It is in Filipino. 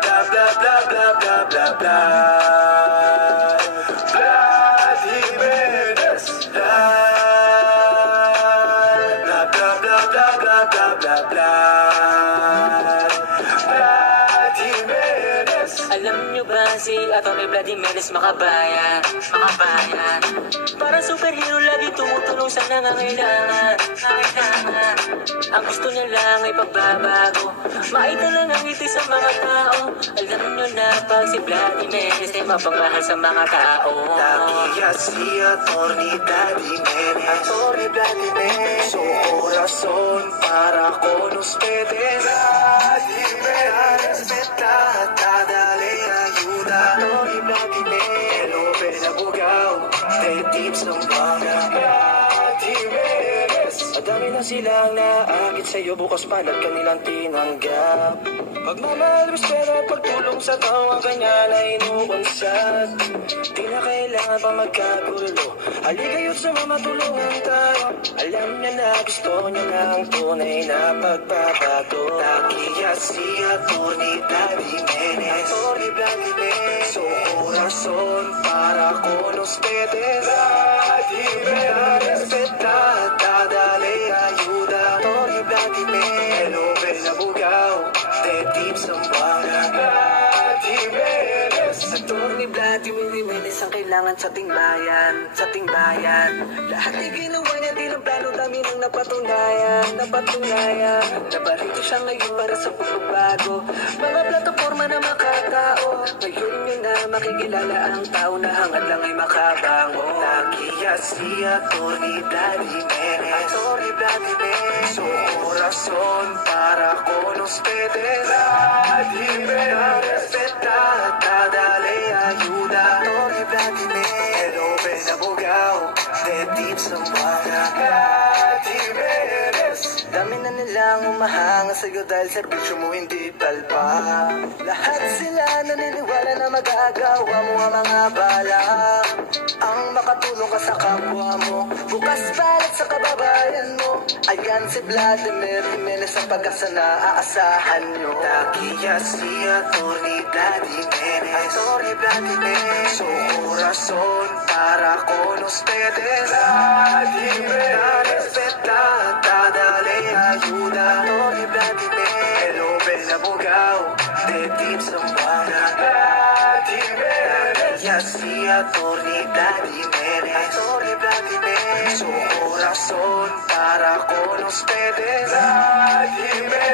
Bla bla bla bla bla bla bla. Vlad Jimenez. Bla bla bla bla bla bla bla bla. Vlad Jimenez. Alam nyo ba si Atty. Vlad Jimenez makabayan? Makabayan. Parang superhero lagi tumutulong sa nangangailangan. Ang gusto niya lang ay pagbabago, maitalang ang ngiti sa mga tao. Alam nyo na pag si Vlad Jimenez ay mapagmahal sa mga tao. Takiya si Atty. Vlad Jimenez. Atty. Vlad Jimenez. Su corazón para con ustedes. Vlad Jimenez. Respetada, dale ayuda. Atty. Vlad Jimenez. El Open Abogao de tips ng mga Vlad Jimenez. Madami na silang naakit sa'yo, bukas palad kanilang tinanggap. Pagmamahal, respeto at pagtulong sa taong kanya na inuunsad. Di na kailangan pa magkagulo, halikayo't sama matulungan tayo. Alam niya na gusto niya na ang tunay na pagbabago. Takiya si Atty. Vlad Jimenez. Atty. Vlad Jimenez. Su corazón para con ustedes. Vlad Jimenez. Respetada, dale ayuda. Atty. Vlad Jimenez. El Open Abogao de tips ng mga Vlad Jimenez. Atty. Vlad Jimenez ang kailangan sa ating bayan, sa ating bayan. Lahat ay ginawa niya, di ng plano dami nang napatunayan. Nabarito siya ngayon para sa pagbabago, mga plataforma na makatao. Ngayon nyo na makikilala ang tao na hangad lang ay makabango. Takiya si Atty. Vlad Jimenez. Atty. Vlad Jimenez. Su corazón para con ustedes. Vlad Jimenez. Respetada, dale ayuda. Atty. Vlad Jimenez. El Open Abogao de tips ng mga Vlad Jimenez. Dami na nilang umahanga sa'yo dahil serbisyo mo hindi palpa. Lahat sila naniniwala na mag-aagawa mo ang mga bala. Ang makatulong ka sa kapwa mo, bukas balat sa kababayan mo. Ayan si Vladimir Jimenez ang pag-asa na aasahan nyo. Takiya si Atty. Vlad Jimenez. Atty. Vlad Jimenez. Su corazón para con ustedes. Vlad Jimenez. Respetada, dale ayuda. Atty. Vlad Jimenez. El Open Abogao de tips ng mga Vlad Jimenez. Takiya si Atty. Vlad Jimenez. Atty. Vlad Jimenez. Su corazón para con ustedes. Vlad Jimenez.